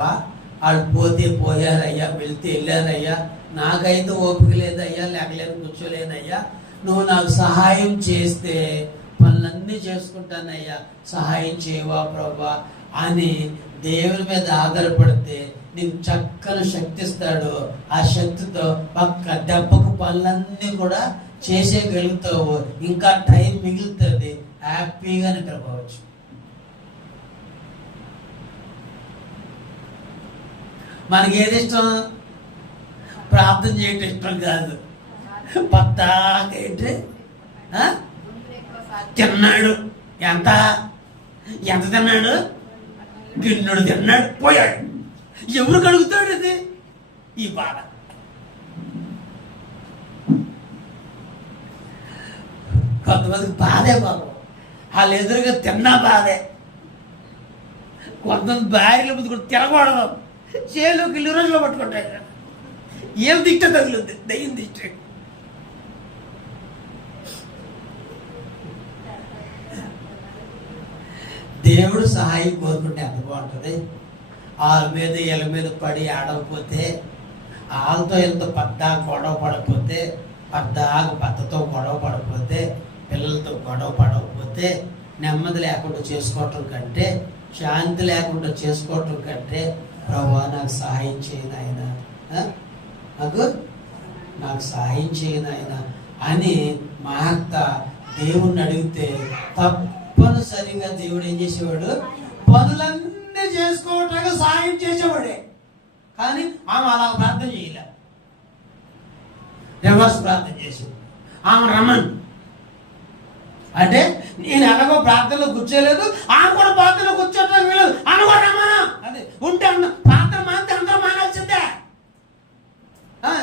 వాళ్ళు పోతే పోయారయ్యా, వెళ్తే వెళ్ళారయ్యా, నాకైతే ఓపిక లేదయ్యా, లేకలేని కూర్చోలేనయ్యా, నువ్వు నాకు సహాయం చేస్తే పనులన్నీ చేసుకుంటానయ్యా, సహాయం చేయవా ప్రభా అని దేవుని మీద ఆధారపడితే నీకు చక్కని శక్తి ఇస్తాడు. ఆ శక్తితో పక్క దెబ్బకు పనులన్నీ కూడా చేసేయగలుగుతావు. ఇంకా టైం మిగులుతుంది, హ్యాపీగా నిద్రపోవచ్చు. మనకి ఏది ఇష్టం? ప్రార్థన చేయటం ఇష్టం కాదు. పత్తాకేంటి తిన్నాడు, ఎంత ఎంత తిన్నాడు? గిన్నెడు తిన్నాడు, పోయాడు. ఎవరు కడుగుతాడు? అది ఈ బాధ. కొంతమందికి బాధే బాబు, వాళ్ళు ఎదురుగా తిన్నా బాధే. కొంతమంది భార్యల ముందు కూడా తిరగకూడదు, చేలోకి ఇల్లు రోజులో పట్టుకుంటాయి. ఏం దిష్ట తగులుద్ది? దయ్యం దిష్ట. దేవుడు సహాయం కోరుకుంటే ఎంత బాగుంటుంది. వాళ్ళ మీద వీళ్ళ మీద పడి ఆడకపోతే, వాళ్ళతో ఎంత గొడవ పడకపోతే, భర్తతో గొడవ పడకపోతే, పిల్లలతో గొడవ పడకపోతే, నెమ్మది లేకుండా చేసుకోవటం కంటే, శాంతి లేకుండా చేసుకోవటం కంటే, ప్రభువా నాకు సహాయం చేయను ఆయన, నాకు సహాయం చేయను ఆయన అని మా అత్త దేవుణ్ణి అడిగితే తప్పనిసరిగా దేవుడు ఏం చేసేవాడు? పనులన్నీ చేసుకోవటానికి సహాయం చేసేవాడే. కానీ ఆమె అలా ప్రార్థన చేయలే, రివర్స్ ప్రార్థన చేసేవాడు. ఆమె రమన్ అంటే నేను ఎలాగో ప్రార్థనలో కూర్చోలేదు, ఆమె కూడా ప్రార్థనలో కూర్చోవడానికి వెళ్ళదు, ఆమె కూడా రమ్మను. అదే ఉంటే ప్రార్థన మాత్రం అందరూ మానాల్సిందే,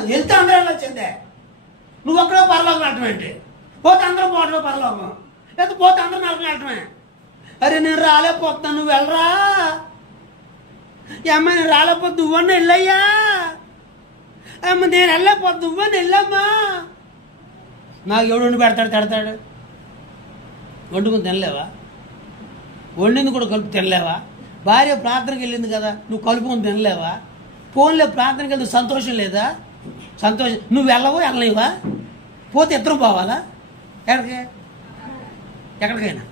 వెళ్తే అందరూ వెళ్ళొచ్చిందే. నువ్వు ఒక్కడో పరలోకం వెళ్ళటం ఏంటి? పోతే అందరూ పోవటం పరలోకం, లేదా పోతే అందరూ నరకం వెళ్ళటమే. అరే నేను రాలేకపోతున్నాను, నువ్వు వెళ్ళరా. అమ్మ నేను రాలేకపోతే నువ్వన్నా వెళ్ళయ్యా. అమ్మ నేను వెళ్ళలేకపోతే నువ్వన్నా వెళ్ళమ్మా. నాకు ఎవడు వండి పెడతాడు, తిడతాడు. వండుకుని తినలేవా? వండింది కూడా కలుపు తినలేవా? భార్య ప్రార్థనకి వెళ్ళింది కదా, నువ్వు కలుపుకొని తినలేవా? ఫోన్లో ప్రార్థనకి వెళ్తే సంతోషం లేదా? సంతోషం. నువ్వు వెళ్ళలేవా? పోతే ఇద్దరు పోవాలా? ఎక్కడికైనా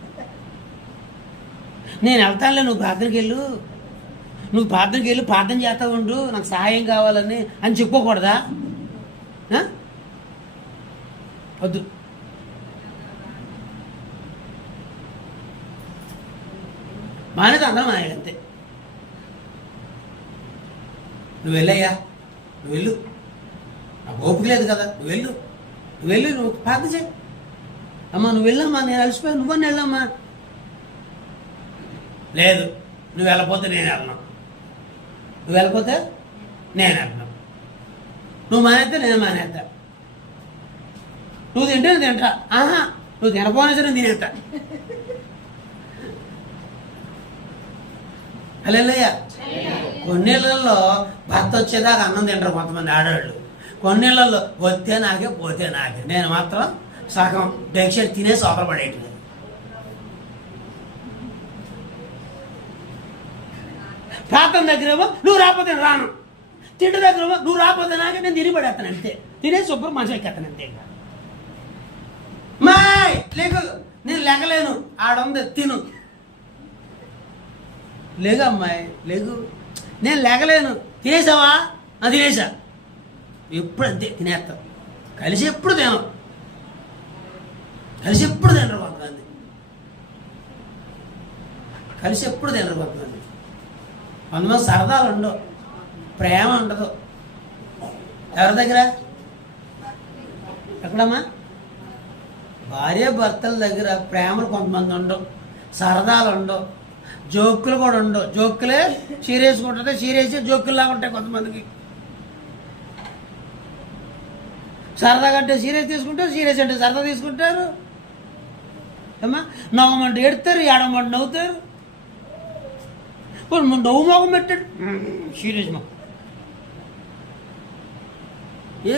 నేను వెళ్తానులే, నువ్వు ప్రార్థనకి వెళ్ళు, నువ్వు ప్రార్థనకి వెళ్ళి ప్రార్థన చేస్తా ఉండు, నాకు సహాయం కావాలని అని చెప్పుకోకూడదా? వద్దు. మానేది అందరం మానేది అంతే. నువ్వు వెళ్ళయ్యా, నువ్వు వెళ్ళు, నాకు ఓపిక లేదు కదా, నువ్వు వెళ్ళి నువ్వు ప్రార్థన చేయి. అమ్మా నువ్వు వెళ్ళమ్మా, నేను అలసిపోయా, నువ్వని వెళ్ళమ్మా. లేదు నువ్వు వెళ్ళపోతే నేను వెళ్ళను, నువ్వు వెళ్ళపోతే నేను వెళ్ళను, నువ్వు మానేస్తే నేను మానేస్తా, నువ్వు తింటే నేను తింటా. నువ్వు తినపోయినా సరే నేను తినేస్తా. హల్లెలూయా. కొన్నేళ్లలో భర్త వచ్చేదాకా అన్నం తింటారు కొంతమంది ఆడవాళ్ళు, కొన్నేళ్లలో వస్తే నాకే పోతే నాకే. నేను మాత్రం సగం భిక్ష తినే సోపరపడేటి. ప్రార్థన దగ్గరేమో నువ్వు రాకపోతే నేను రాను, తిండి దగ్గరేమో నువ్వు రాకపోతే నాకే, నేను తిరిగిపడేస్తాను అంతే, తినే శుభ్రం మనిషి ఎక్కేస్తాను అంతే. మాయ్ లేకు, నేను లెక్కలేను, ఆడుంది తిను. లేగు అమ్మాయి లేగు, నేను లేకలేను. తినేసావా? తినేసా. ఎప్పుడు అంతే తినేస్తాం. కలిసి ఎప్పుడు తినం, కలిసి ఎప్పుడు తినరు కొంతమంది, కలిసి ఎప్పుడు తినరు కొంతమంది. కొంతమంది సరదాలు ఉండవు, ప్రేమ ఉండదు. ఎవరి దగ్గర? ఎక్కడమ్మా? భార్య భర్తల దగ్గర ప్రేమలు కొంతమంది ఉండవు, సరదాలు ఉండవు, జోకులు కూడా ఉండవు. జోకులే సీరియస్గా ఉంటుంది, సీరియస్ జోకుల్లాగా ఉంటాయి కొంతమందికి. సరదా కంటే సీరియస్ తీసుకుంటారు, సీరియస్ అంటే సరదా తీసుకుంటారు. ఏమా నవ్వమంటే ఎడతారు, ఏడమంటే నవ్వుతారు. నవ్వు మొగం పెట్టాడు, సీరియస్ మొగం.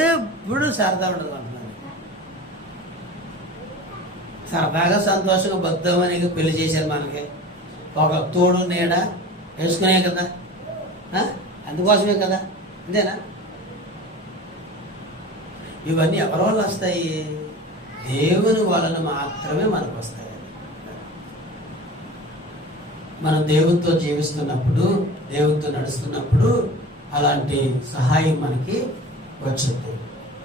ఎప్పుడు సరదా ఉండదు కొంతమంది. సరదాగా సంతోషంగా బద్దమని పెళ్లి చేశారు మనకి. ఒక తోడు నీడ వేసుకునే కదా, అందుకోసమే కదా, అంతేనా? ఇవన్నీ ఎవరి వల్ల వస్తాయి? దేవుని వలన మాత్రమే మనకు వస్తాయి. మనం దేవునితో జీవిస్తున్నప్పుడు, దేవునితో నడుస్తున్నప్పుడు అలాంటి సహాయం మనకి వచ్చింది.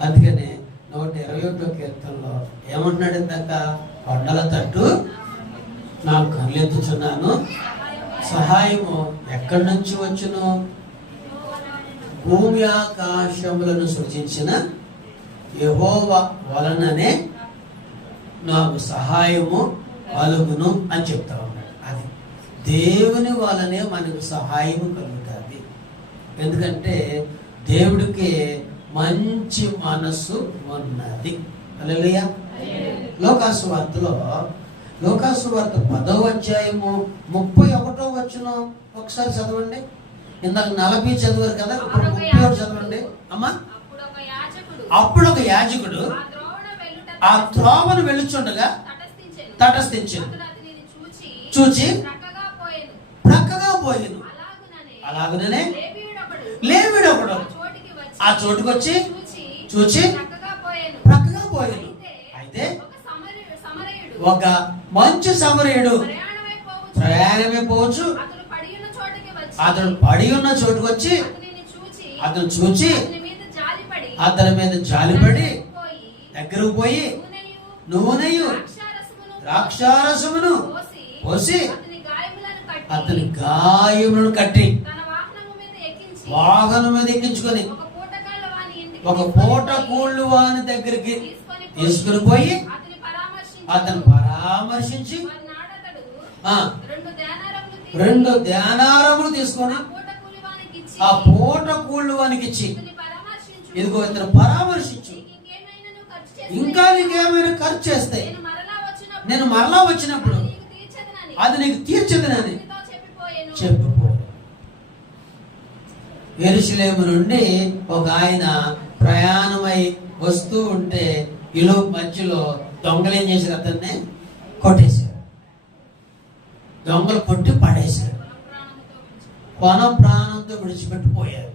అందుకనే 121వ కీర్తనలో ఏమంటున్నాడు ఇందాక? కొండల తట్టు నా కళ్ళెత్తుచున్నాను, సహాయము ఎక్కడి నుంచి వచ్చును? భూమి ఆకాశములను సృజించిన యెహోవా వలననే నాకు సహాయము కలుగును అని చెప్తా ఉన్నాడు. అది దేవుని వలనే మనకు సహాయము కలుగుతుంది. ఎందుకంటే దేవుడికి మంచి మనసు ఉన్నది. హల్లెలూయా. లోకాసు వార్తలో, లోకాసు వార్త 10వ అధ్యాయము 31వ వచనం ఒకసారి చదవండి. ఇందాక 40 చదివారు కదా, ఇప్పుడు 31 చదవండి అమ్మా. అప్పుడు ఒక యాజకుడు ఆ త్రోవను వెళ్ళుచుండగా తటస్థించెను, చూచి ప్రక్కగా పోయెను. అలాగుననే లేవీయుడు ఒకడు ఆ చోటుకు వచ్చి చూచి ప్రక్కగా పోయెను. అయితే ఒక మంచి సమరయుడు ప్రయాణమే పోవచ్చు, అతడు పడి ఉన్న చోటుకు వచ్చి అతను చూచి అతని మీద జాలిపడి దగ్గరకు పోయి నూనెయు ద్రాక్షారసమును పోసి అతని గాయములను కట్టి వాహనం మీద ఎక్కించుకొని ఒక పూట కూళ్ళు వాని దగ్గరికి తీసుకుని పోయి అతను పరామర్శించి 2 ధ్యానారములు తీసుకొని ఆ పూట కూళ్ళు వానికి ఇచ్చి, ఇదిగో ఇతను పరామర్శించు, ఇంకా నీకేమైనా ఖర్చు చేస్తే నేను మరలా వచ్చినప్పుడు అది నీకు తీర్చదనని చెప్పిపో. యెరూషలేము నుండి ఒక ఆయన ప్రయాణమై వస్తూ ఉంటే ఇలో మధ్యలో దొంగలు ఏం చేశారు? అతన్ని కొట్టేశారు. దొంగలు కొట్టి పడేశారు. కొన ప్రాణంతో విడిచిపెట్టిపోయారు.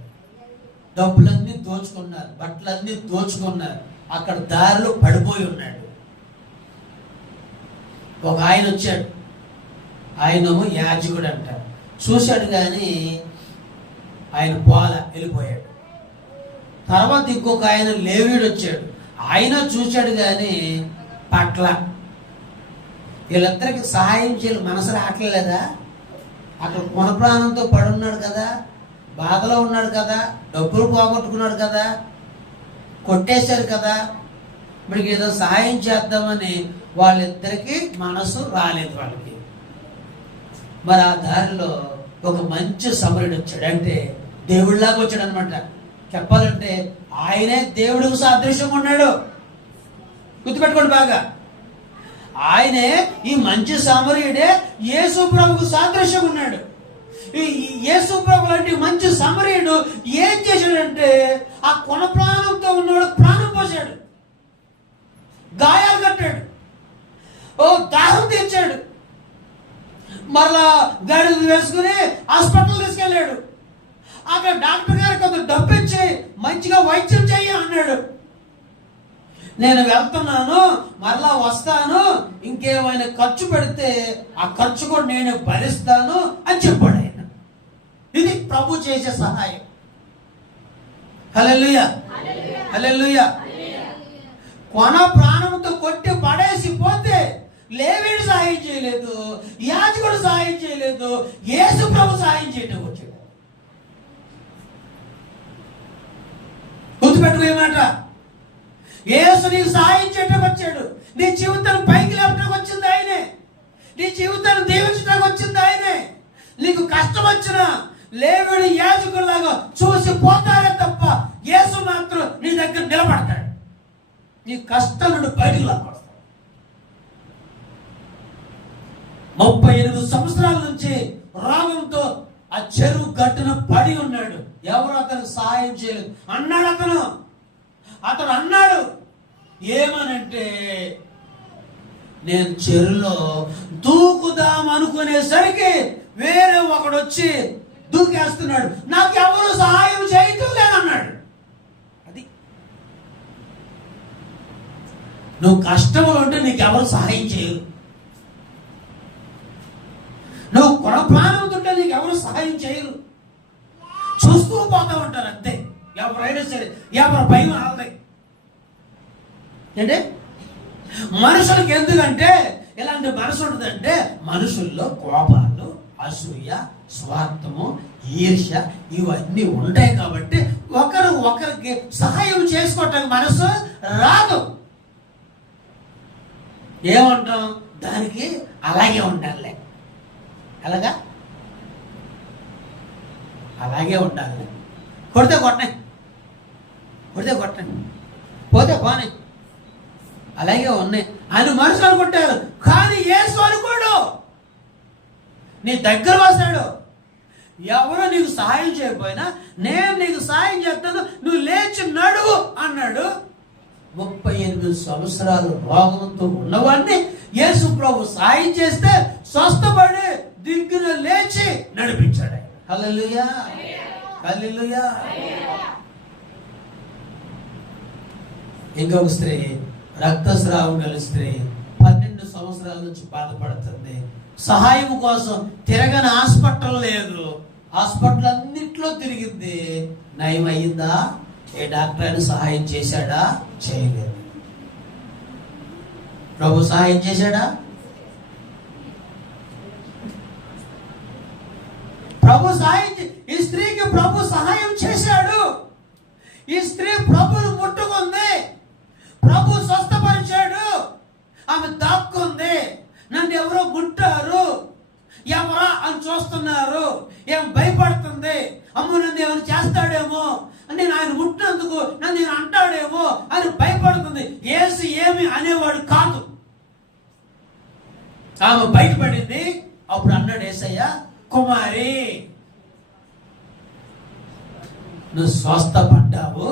డబ్బులన్నీ దోచుకున్నారు, బట్టలన్నీ దోచుకున్నారు. అక్కడ దారిలో పడిపోయి ఉన్నాడు. ఒక ఆయన వచ్చాడు, ఆయనేమో యాజకుడు అంటారు. చూశాడు కానీ ఆయన వెళ్ళిపోయాడు. తర్వాత ఇంకొక ఆయన లేవీయుడు వచ్చాడు, ఆయన చూశాడు కానీ పట్ల. వీళ్ళిద్దరికి సహాయం చేయాలి మనసు రావట్లేదా? అక్కడ కొన ప్రాణంతో పడి ఉన్నాడు కదా, బాధలో ఉన్నాడు కదా, డబ్బులు పోగొట్టుకున్నాడు కదా, కొట్టేశారు కదా, మరి ఏదో సహాయం చేద్దామని వాళ్ళిద్దరికి మనసు రాలేదు వాళ్ళకి. మరి ఆ దారిలో ఒక మంచి సమరుడు వచ్చాడు. అంటే దేవుడిలాగా వచ్చాడు అనమాట. చెప్పాలంటే ఆయనే దేవుడికి సాదృశ్యం ఉన్నాడు. గుర్తుపెట్టుకోండి బాగా. ఆయనే ఈ మంచి సమరయుడే యేసు ప్రభువుకు సాదృశ్యం ఉన్నాడు. ఈ యేసు ప్రభు లాంటి మంచి సమరయుడు ఏం చేశాడంటే ఆ కొన ప్రాణంతో ఉన్నవాడు ప్రాణం పోసాడు, గాయాలు కట్టాడు, దాహం తీర్చాడు, మరలా గాడి వేసుకుని హాస్పిటల్ తీసుకెళ్ళాడు. అక్కడ డాక్టర్ గారు కొంత డబ్బు ఇచ్చి మంచిగా వైద్యం చెయ్యి అన్నాడు. నేను వెళ్తున్నాను, మరలా వస్తాను, ఇంకేమైనా ఖర్చు పెడితే ఆ ఖర్చు కూడా నేను భరిస్తాను అని చెప్పాడు ఆయన. ఇది ప్రభు చేసే సహాయం. హల్లెలూయా, హల్లెలూయా. కొన ప్రాణంతో కొట్టి పడేసి పోతే లేవీయుడు సహాయం చేయలేదు, యాజకుడు సహాయం చేయలేదు, యేసు ప్రభు సహాయం చేయటం వచ్చాడు. గుర్తుపెట్టుకో ఈ మాట. యేసు నీకు సహాయం చేయటం వచ్చాడు. నీ జీవితాన్ని పైకి లేపడానికి వచ్చింది ఆయనే. నీ జీవితాన్ని దీవించడానికి వచ్చింది ఆయనే. నీకు కష్టం వచ్చినా లేవీయుడు యాజకుడిలాగా చూసి పోతాడే తప్ప యేసు మాత్రం నీ దగ్గర నిలబడతాడు. నీ కష్టం నుండి బయటకు లాగొస్తాడు. 38 సంవత్సరాల నుంచి రోగంతో ఆ చెరువు గట్టున పడి ఉన్నాడు. ఎవరు అతను సహాయం చేయలేదు. అతను అన్నాడు ఏమనంటే, నేను చెరువులో దూకుదాం అనుకునేసరికి వేరే ఒకడు వచ్చి దూకేస్తున్నాడు, నాకు ఎవరు సహాయం చేయటం లేదన్నాడు. అది నువ్వు కష్టంలో ఉంటే నీకు ఎవరు సహాయం చేయరు. నువ్వు కొనప్రాణంతో ఉంటే నీకు ఎవరు సహాయం చేయరు. చూస్తూ పోతా ఉంటారు అంతే. ఎవరైనా సరే ఎవరి భయం ఆలదాయి అంటే మనుషులకు. ఎందుకంటే ఇలాంటి మనసు ఉంటుందంటే మనుషుల్లో కోపాలు, అసూయ, స్వార్థము, ఈర్ష్య ఇవన్నీ ఉంటాయి. కాబట్టి ఒకరికి సహాయం చేసుకోవటానికి మనసు రాదు. ఏమంటాం దానికి? అలాగే ఉండాలి. అలాగా అలాగే ఉండాలి. కొడితే కొట్టనే, కొడితే కొట్టండి, పోతే పోనే, అలాగే ఉన్నాయి అని మనుషులు అనుకుంటారు. కానీ యేసు అనుకోడు. నీ దగ్గర వస్తాడు. ఎవరు నీకు సహాయం చేయకపోయినా నేను నీకు సహాయం చేస్తాను, నువ్వు లేచి నడువు అన్నాడు. 38 సంవత్సరాలు రోగంతో ఉన్నవాడిని యేసు ప్రభు సహాయం చేస్తే స్వస్థపడి దిగ్గున లేచి నడిపించాడు. హల్లెలూయా, హల్లెలూయా. ఇంకొక స్త్రీ, రక్తస్రావం గల స్త్రీ, 12 సంవత్సరాల నుంచి బాధపడుతుంది. సహాయం కోసం తిరగని హాస్పిటల్ లేదు. హాస్పిటల్ అన్నిట్లో తిరిగింది. నయం అయ్యిందా? ఏ డాక్టర్ అయినా సహాయం చేశాడా? చేయలేదు. ప్రభు సహాయం చేశాడా? ప్రభు సహాయం. ఈ స్త్రీకి ప్రభు సహాయం చేశాడు. ఈ స్త్రీ ప్రభుని ముట్టుకుంది, ప్రభు స్వస్థపరిచాడు. ఆమె దాక్కుంది. నన్ను ఎవరో ముట్టారు, ఎవరా అని చూస్తున్నారు, ఏం భయపడుతుంది. అమ్మ నన్ను ఏమైనా చేస్తాడేమో, నేను ఆయన ముట్టినందుకు నన్ను నేను అంటాడేమో అని భయపడుతుంది. యేసు ఏమి అనేవాడు కాదు. ఆమె బయటపడింది. అప్పుడు అన్నాడు యేసయ్య, కుమారి నువ్వు స్వస్థపడ్డావు,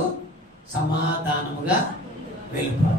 సమాధానముగా వెళ్ళిపో.